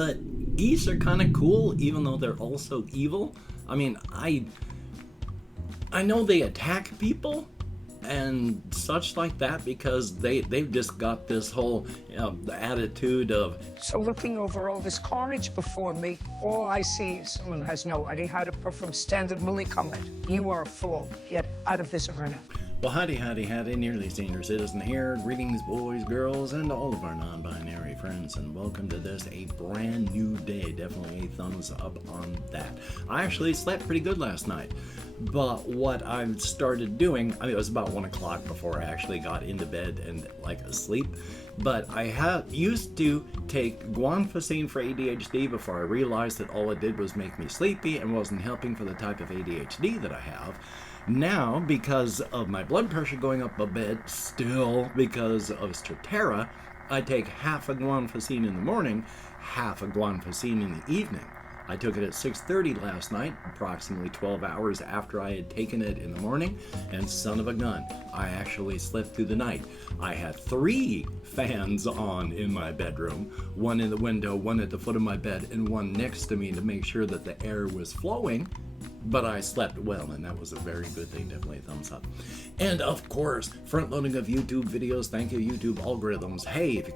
But geese are kind of cool, even though they're also evil. I mean, I know they attack people and such like that because they've just got this whole attitude of, so looking over all this carnage before me, all I see is someone who has no idea how to perform standard Millie comment. You are a fool. Get out of this arena. well, howdy, nearly senior citizen here. Greetings, boys, girls, and all of our non-binary friends, and welcome to this, a brand new day. Definitely a thumbs up on that. I actually slept pretty good last night, but what I've started doing, I mean, it was about 1 o'clock before I actually got into bed and like asleep, but I used to take guanfacine for ADHD before I realized that all it did was make me sleepy and wasn't helping for the type of ADHD that I have. Now, because of my blood pressure going up a bit, still because of Strattera, I take half a guanfacine in the morning, half a guanfacine in the evening. I took it at 6:30 last night, approximately 12 hours after I had taken it in the morning, and son of a gun, I actually slept through the night. I had 3 fans on in my bedroom, one in the window, one at the foot of my bed, and one next to me to make sure that the air was flowing. But I slept well, and that was a very good thing. Definitely a thumbs up. And of course, front loading of YouTube videos. Thank you, YouTube algorithms. Hey, if you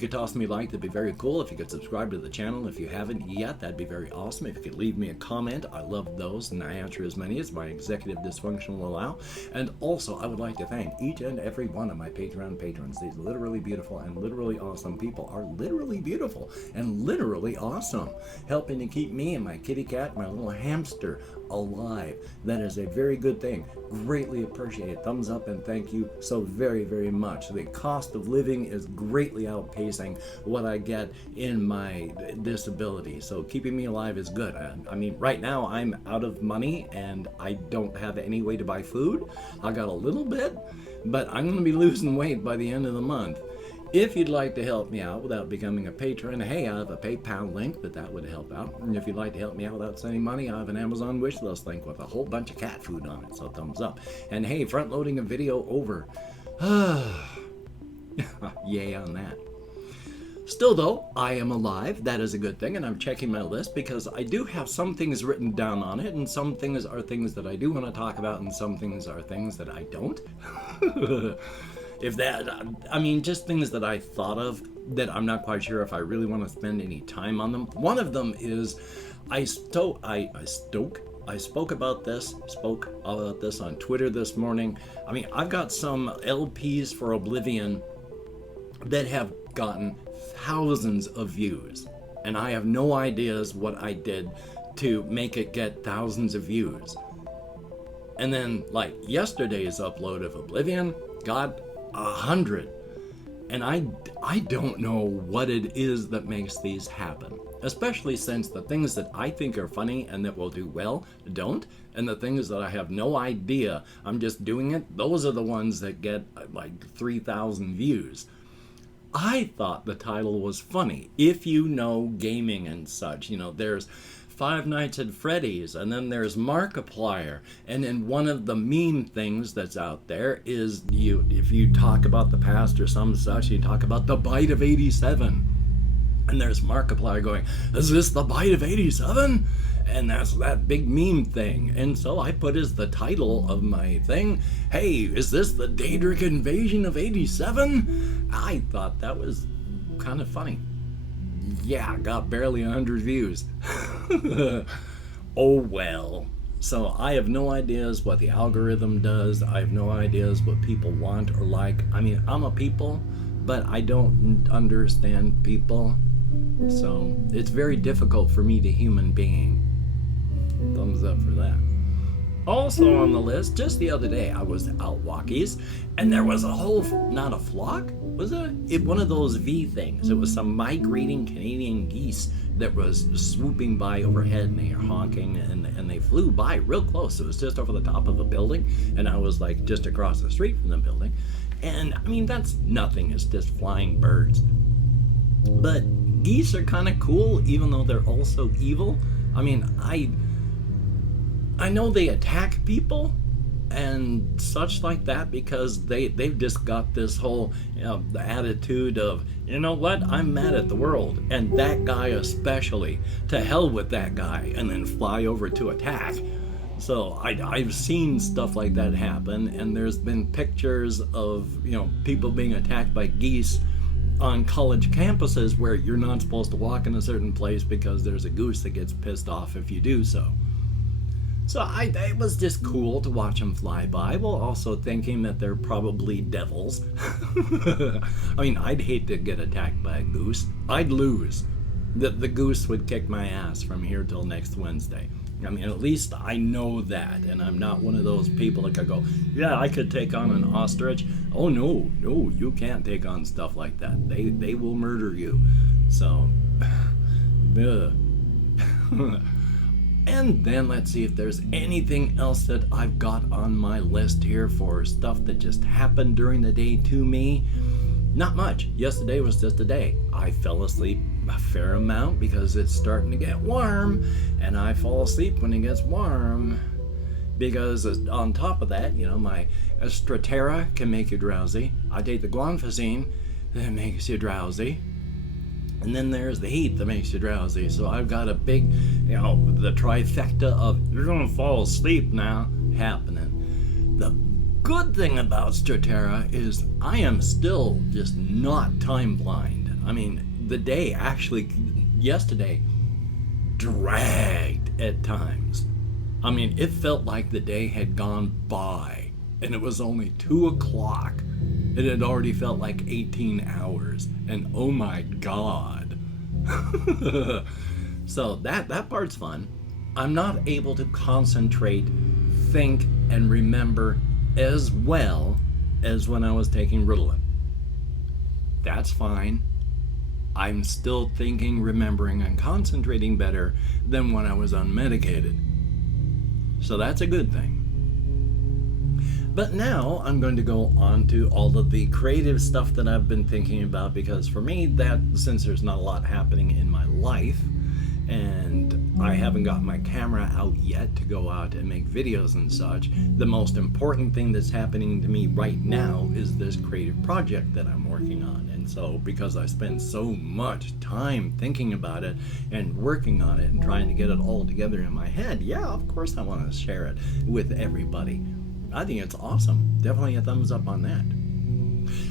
could toss me a like, that'd be very cool. If you could subscribe to the channel if you haven't yet, that'd be very awesome. If you could leave me a comment, I love those, and I answer as many as my executive dysfunction will allow. And also, I would like to thank each and every one of my Patreon patrons. These literally beautiful and literally awesome people are literally beautiful and literally awesome, helping to keep me and my kitty cat, my little hamster, alive. That is a very good thing. Greatly appreciate. Thumbs up and thank you so very, very much. The cost of living is greatly outpacing what I get in my disability, so keeping me alive is good. I mean, right now I'm out of money and I don't have any way to buy food. I got a little bit, but I'm going to be losing weight by the end of the month. If you'd like to help me out without becoming a patron, hey, I have a PayPal link, but that would help out. And if you'd like to help me out without sending money, I have an Amazon wishlist link with a whole bunch of cat food on it, so thumbs up. And hey, front loading a video over. Yay on that. Still though, I am alive. That is a good thing, and I'm checking my list because I do have some things written down on it, and some things are things that I do want to talk about, and some things are things that I don't. If that, I mean, just things that I thought of that I'm not quite sure if I really want to spend any time on them. One of them is I spoke about this on Twitter this morning. I mean, I've got some LPs for Oblivion that have gotten thousands of views, and I have no ideas what I did to make it get thousands of views. And then, like, yesterday's upload of Oblivion got 100, and I don't know what it is that makes these happen, especially since the things that I think are funny and that will do well don't, and the things that I have no idea, I'm just doing it, those are the ones that get like 3,000 views. I thought the title was funny. If you know gaming and such, you know, there's Five Nights at Freddy's, and then there's Markiplier, and then one of the meme things that's out there is if you talk about the past or some such, you talk about the bite of 87, and there's Markiplier going, is this the bite of 87? And that's that big meme thing. And so I put as the title of my thing, hey, is this the Daedric invasion of 87? I thought that was kind of funny. Yeah, got barely 100 views. Oh well. So I have no ideas what the algorithm does. I have no ideas what people want or like. I mean, I'm a people, but I don't understand people. So it's very difficult for me to human being. Thumbs up for that. Also on the list, just the other day, I was out walkies, and there was a whole, not a flock? Was it one of those V things? It was some migrating Canadian geese that was swooping by overhead, and they were honking, and they flew by real close. It was just over the top of a building, and I was like just across the street from the building. And I mean, that's nothing, it's just flying birds. But geese are kind of cool, even though they're also evil. I mean, I know they attack people and such like that, because they've just got this whole the attitude of, you know what, I'm mad at the world, and that guy especially, to hell with that guy, and then fly over to attack. So I've seen stuff like that happen, and there's been pictures of people being attacked by geese on college campuses where you're not supposed to walk in a certain place because there's a goose that gets pissed off if you do so. So it was just cool to watch them fly by, while also thinking that they're probably devils. I mean, I'd hate to get attacked by a goose. I'd lose. The goose would kick my ass from here till next Wednesday. I mean, at least I know that, and I'm not one of those people that could go, yeah, I could take on an ostrich. Oh, no, you can't take on stuff like that. They will murder you. So, and then let's see if there's anything else that I've got on my list here for stuff that just happened during the day to me. Not much. Yesterday was just a day. I fell asleep a fair amount because it's starting to get warm, and I fall asleep when it gets warm because on top of that, my Stratera can make you drowsy. I take the guanfacine that makes you drowsy. And then there's the heat that makes you drowsy. So I've got a big, the trifecta of you're going to fall asleep now happening. The good thing about Stratera is I am still just not time blind. I mean, the day actually, yesterday, dragged at times. I mean, it felt like the day had gone by, and it was only 2 o'clock. It had already felt like 18 hours, and oh my God. So that part's fun. I'm not able to concentrate, think, and remember as well as when I was taking Ritalin. That's fine. I'm still thinking, remembering, and concentrating better than when I was unmedicated. So that's a good thing. But now I'm going to go on to all of the creative stuff that I've been thinking about, because for me, that since there's not a lot happening in my life, and I haven't got my camera out yet to go out and make videos and such, the most important thing that's happening to me right now is this creative project that I'm working on. And so because I spend so much time thinking about it and working on it and trying to get it all together in my head, yeah, of course I want to share it with everybody. I think it's awesome. Definitely a thumbs up on that.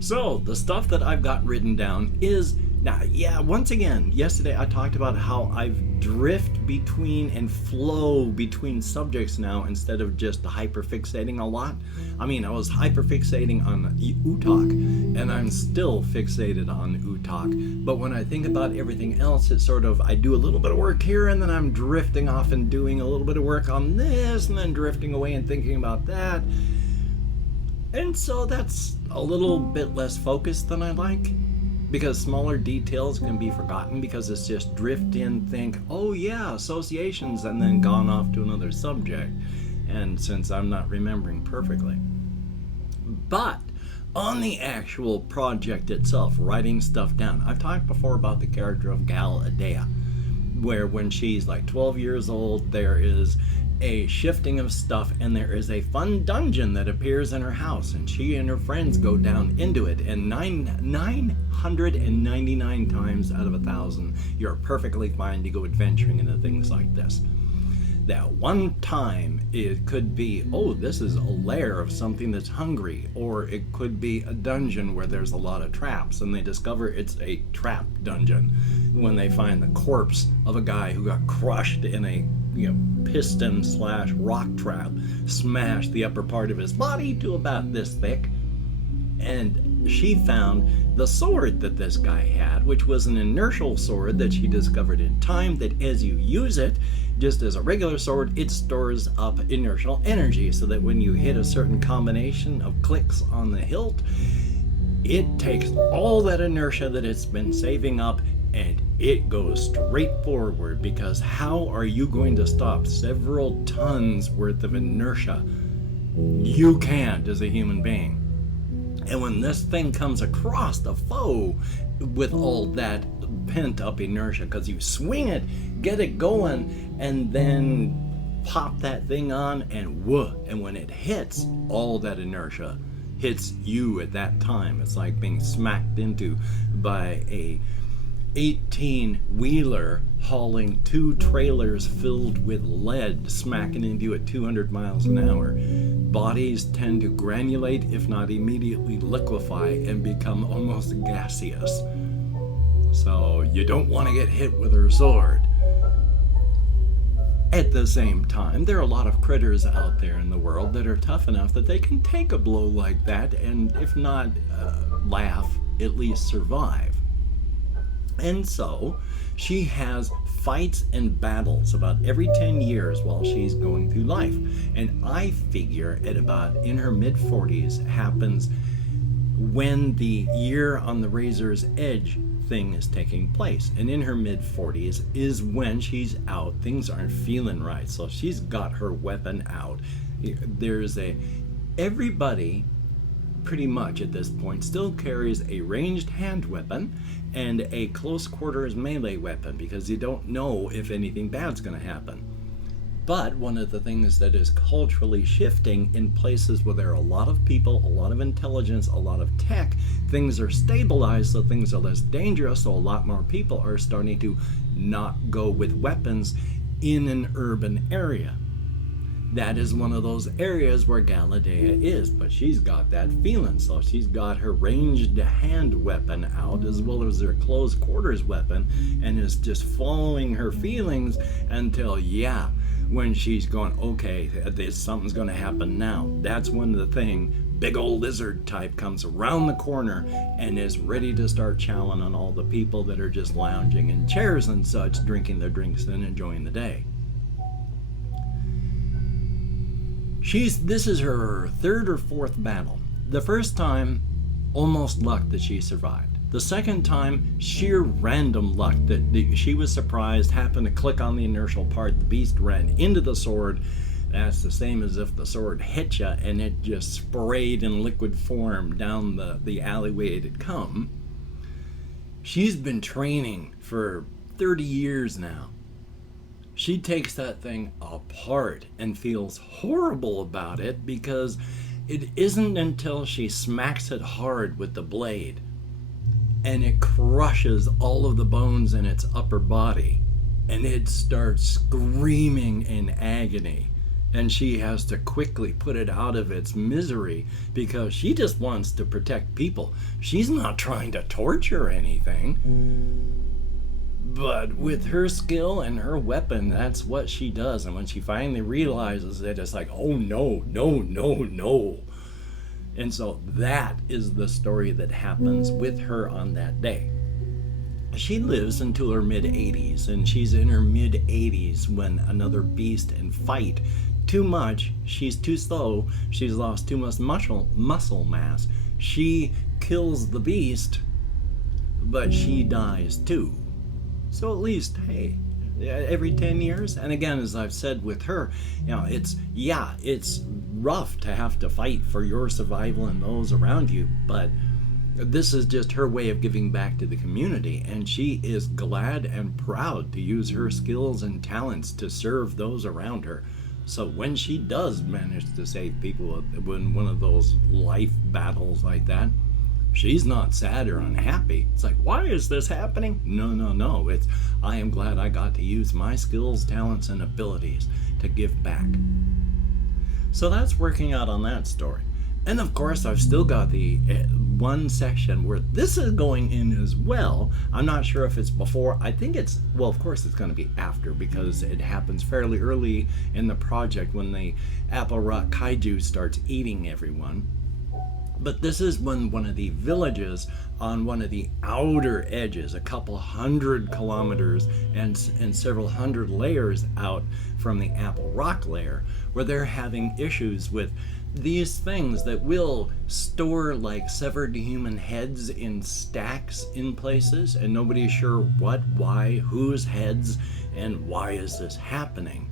So the stuff that I've got written down is, now, yeah, once again, yesterday I talked about how I've drift between and flow between subjects now instead of just hyperfixating a lot. I mean, I was hyperfixating on Utok, and I'm still fixated on Utok. But when I think about everything else, it's sort of, I do a little bit of work here, and then I'm drifting off and doing a little bit of work on this, and then drifting away and thinking about that. And so that's a little bit less focused than I like, because smaller details can be forgotten because it's just drift in, think, oh yeah, associations, and then gone off to another subject. And since I'm not remembering perfectly. But on the actual project itself, writing stuff down, I've talked before about the character of Gal Adea, where when she's like 12 years old, there is a shifting of stuff, and there is a fun dungeon that appears in her house, and she and her friends go down into it, and 999 times out of 1,000 you're perfectly fine to go adventuring into things like this. That one time it could be, oh, this is a lair of something that's hungry, or it could be a dungeon where there's a lot of traps, and they discover it's a trap dungeon when they find the corpse of a guy who got crushed in a piston / rock trap, smashed the upper part of his body to about this thick. And she found the sword that this guy had, which was an inertial sword that she discovered in time, that as you use it, just as a regular sword, it stores up inertial energy, so that when you hit a certain combination of clicks on the hilt, it takes all that inertia that it's been saving up and it goes straight forward, because how are you going to stop several tons worth of inertia? You can't as a human being. And when this thing comes across the foe with all that pent up inertia, because you swing it, get it going, and then pop that thing on, and whoa, and when it hits, all that inertia hits you at that time. It's like being smacked into by a 18-wheeler hauling 2 trailers filled with lead, smacking into you at 200 miles an hour. Bodies tend to granulate, if not immediately liquefy, and become almost gaseous. So you don't want to get hit with her sword. At the same time, there are a lot of critters out there in the world that are tough enough that they can take a blow like that and, if not laugh, at least survive. And so she has fights and battles about every 10 years while she's going through life. And I figure at about in her mid-40s happens when the year on the razor's edge thing is taking place. And in her mid-40s is when she's out, things aren't feeling right, so she's got her weapon out. Everybody pretty much at this point still carries a ranged hand weapon and a close quarters melee weapon, because you don't know if anything bad's going to happen. But one of the things that is culturally shifting in places where there are a lot of people, a lot of intelligence, a lot of tech, things are stabilized, so things are less dangerous, so a lot more people are starting to not go with weapons in an urban area. That is one of those areas where Galadea is, but she's got that feeling, so she's got her ranged hand weapon out as well as her close quarters weapon, and is just following her feelings until, when she's going, okay, something's going to happen now. That's when the thing, big old lizard type, comes around the corner and is ready to start chowing on all the people that are just lounging in chairs and such, drinking their drinks and enjoying the day. This is her 3rd or 4th battle. The first time, almost luck that she survived. The second time, sheer random luck that she was surprised, happened to click on the inertial part, the beast ran into the sword. That's the same as if the sword hit you and it just sprayed in liquid form down the alleyway it had come. She's been training for 30 years now. She takes that thing apart and feels horrible about it, because it isn't until she smacks it hard with the blade and it crushes all of the bones in its upper body and it starts screaming in agony, and she has to quickly put it out of its misery because she just wants to protect people. She's not trying to torture anything. But with her skill and her weapon, that's what she does. And when she finally realizes it, it's like, oh no, no, no, no. And so that is the story that happens with her on that day. She lives until her mid-80s, and she's in her mid-80s when another beast and fight too much. She's too slow. She's lost too much muscle mass. She kills the beast, but she dies too. So at least, hey, every 10 years, and again, as I've said with her, it's rough to have to fight for your survival and those around you, but this is just her way of giving back to the community, and she is glad and proud to use her skills and talents to serve those around her. So when she does manage to save people in one of those life battles like that, she's not sad or unhappy. It's like, why is this happening? No. It's, I am glad I got to use my skills, talents, and abilities to give back. So that's working out on that story. And of course, I've still got the one section where this is going in as well. I'm not sure if it's before. I think it's, well, of course it's going to be after, because it happens fairly early in the project when the Apple Rock Kaiju starts eating everyone. But this is when one of the villages on one of the outer edges, a couple 100 kilometers and several hundred layers out from the Apple Rock layer, where they're having issues with these things that will store like severed human heads in stacks in places, and nobody's sure what, why, whose heads, and why is this happening.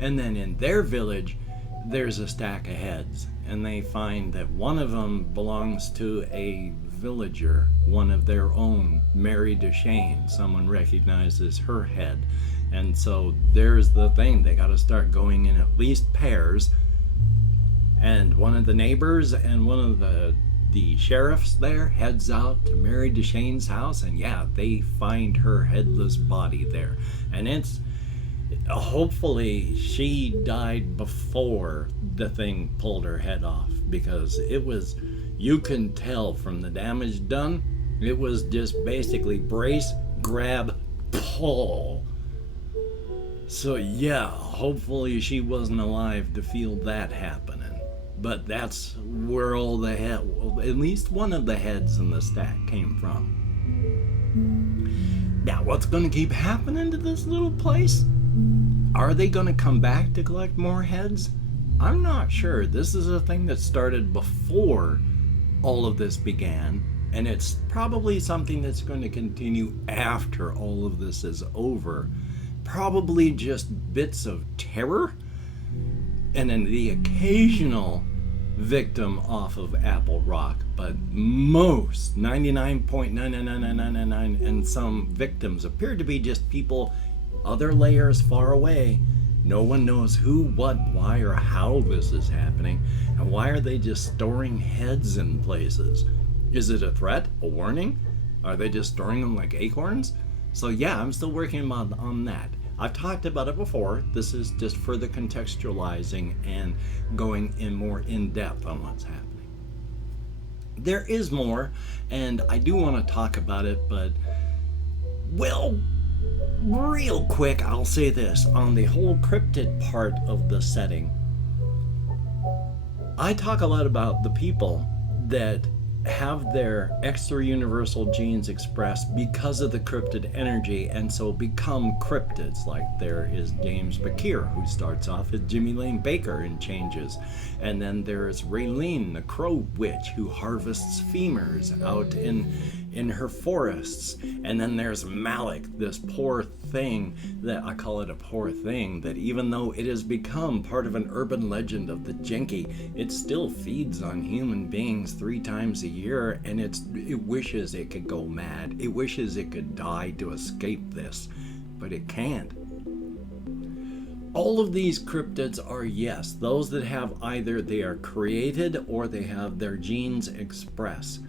And then in their village, there's a stack of heads, and they find that one of them belongs to a villager, one of their own, Mary DeShane. Someone recognizes her head, And so there's the thing. They got to start going in at least pairs. And one of the neighbors and one of the sheriffs there heads out to Mary DeShane's house, and yeah, they find her headless body there. And it's hopefully she died before the thing pulled her head off, because it was, you can tell from the damage done, it was just basically brace, grab, pull. So yeah, hopefully she wasn't alive to feel that happening. But that's where all the head, at least one of the heads in the stack came from. Now, what's going to keep happening to this little place? Are they going to come back to collect more heads? I'm not sure. This is a thing that started before all of this began, and it's probably something that's going to continue after all of this is over. Probably just bits of terror, and then the occasional victim off of Apple Rock, but most 99.99999 and some victims appear to be just people other layers far away. No one knows who, what, why, or how this is happening, and why are they just storing heads in places? Is it a threat, a warning? Are they just storing them like acorns? So yeah, I'm still working on that. I've talked about it before. This is just further contextualizing and going in more in depth on what's happening. There is more, and I do want to talk about it, but, well, real quick, I'll say this. On the whole cryptid part of the setting, I talk a lot about the people that have their extra universal genes expressed because of the cryptid energy, and so become cryptids. Like there is James Bakir, who starts off as Jimmy Lane Baker and changes, and then there is Raylene, the crow witch, who harvests femurs out in her forests, and then there's Malik, this poor thing that I call it a poor thing, that even though it has become part of an urban legend of the Genki, it still feeds on human beings 3 times a year, and it wishes it could go mad. It wishes it could die to escape this, but it can't. All of these cryptids are, yes, those that have either they are created or they have their genes expressed.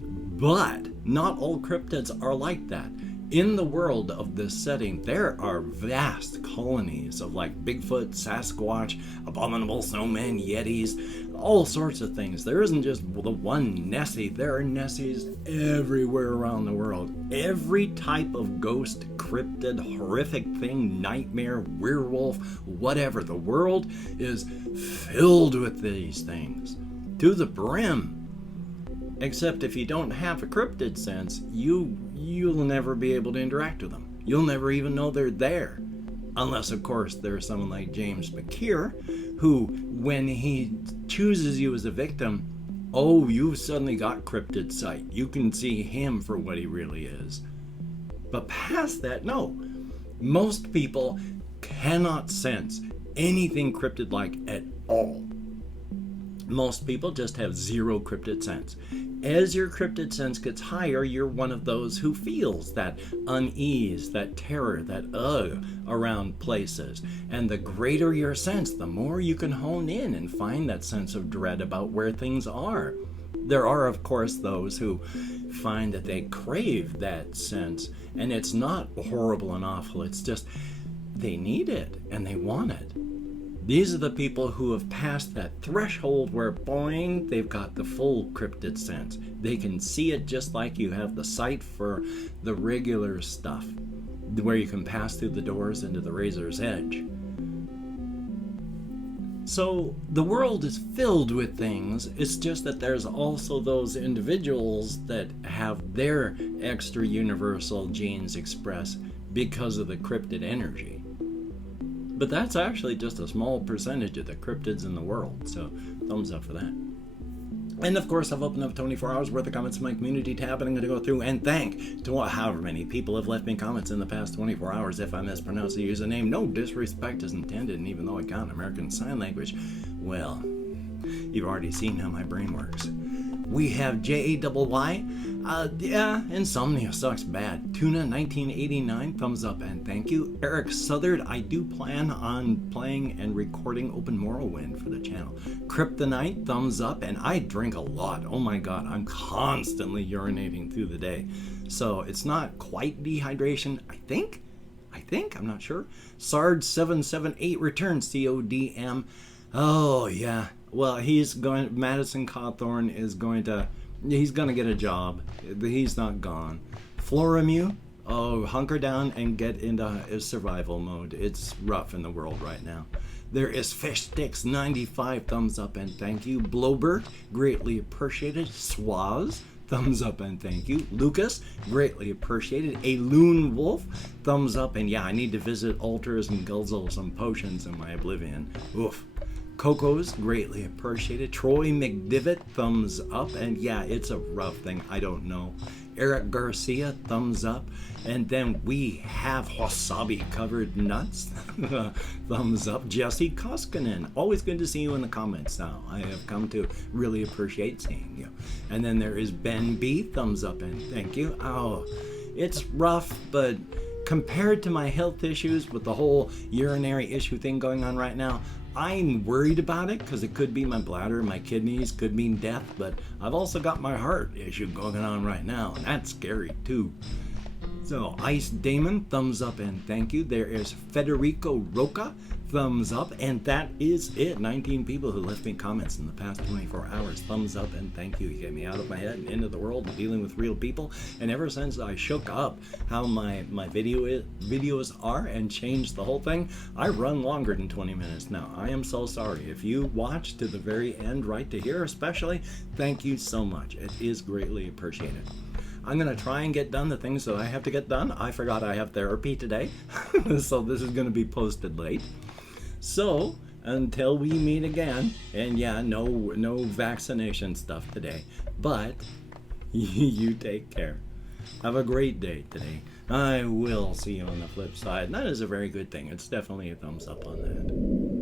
But not all cryptids are like that. In the world of this setting, there are vast colonies of like Bigfoot, Sasquatch, abominable snowmen, yetis, all sorts of things. There isn't just the one Nessie. There are Nessies everywhere around the world. Every type of ghost, cryptid, horrific thing, nightmare, werewolf, whatever. The world is filled with these things to the brim. Except if you don't have a cryptid sense, you'll never be able to interact with them. You'll never even know they're there. Unless, of course, there's someone like James Bakir, who, when he chooses you as a victim, oh, you've suddenly got cryptid sight. You can see him for what he really is. But past that, no. Most people cannot sense anything cryptid-like at all. Most people just have zero cryptid sense. As your cryptid sense gets higher, you're one of those who feels that unease, that terror, that around places. And the greater your sense, the more you can hone in and find that sense of dread about where things are. There are, of course, those who find that they crave that sense, and it's not horrible and awful, it's just they need it and they want it. These are the people who have passed that threshold where, boing, they've got the full cryptid sense. They can see it just like you have the sight for the regular stuff, where you can pass through the doors into the razor's edge. So the world is filled with things. It's just that there's also those individuals that have their extra universal genes expressed because of the cryptid energy. But that's actually just a small percentage of the cryptids in the world, so thumbs up for that. And of course, I've opened up 24 hours worth of comments in my community tab, and I'm going to go through and thank to however many people have left me comments in the past 24 hours. If I mispronounce the username, no disrespect is intended, and even though I count American Sign Language, well, you've already seen how my brain works. We have JAYY. Yeah, insomnia sucks bad. Tuna 1989, thumbs up and thank you. Eric Southard, I do plan on playing and recording Open Morrowind for the channel. Kryptonite, thumbs up, and I drink a lot. Oh my god, I'm constantly urinating through the day. So it's not quite dehydration, I think, I'm not sure. Sard778 returns, CODM. Oh yeah, well Madison Cawthorn is he's gonna get a job. He's not gone. Floramu, oh, hunker down and get into survival mode. It's rough in the world right now. There is Fish Sticks 95, thumbs up and thank you. Blowbird, greatly appreciated. Swaz, thumbs up and thank you. Lucas, greatly appreciated. A Loon Wolf, thumbs up, and yeah, I need to visit altars and guzzle some potions in my oblivion. Oof. Coco's, greatly appreciated. Troy McDivitt, thumbs up, and yeah, it's a rough thing. I don't know. Eric Garcia, thumbs up. And then we have Wasabi Covered Nuts, thumbs up. Jesse Koskinen, always good to see you in the comments now. I have come to really appreciate seeing you. And then there is Ben B, thumbs up and thank you. Oh, it's rough, but compared to my health issues with the whole urinary issue thing going on right now, I'm worried about it because it could be my bladder, my kidneys, could mean death, but I've also got my heart issue going on right now, and that's scary too. So, Ice Damon, thumbs up and thank you. There is Federico Roca, thumbs up, and that is it. 19 people who left me comments in the past 24 hours. Thumbs up and thank you. You get me out of my head and into the world and dealing with real people. And ever since I shook up how my videos are and changed the whole thing, I run longer than 20 minutes now. I am so sorry. If you watch to the very end, right to here especially, thank you so much. It is greatly appreciated. I'm going to try and get done the things that I have to get done. I forgot I have therapy today, so this is going to be posted late. So, until we meet again, and yeah, no vaccination stuff today, but you take care. Have a great day today. I will see you on the flip side. And that is a very good thing. It's definitely a thumbs up on that.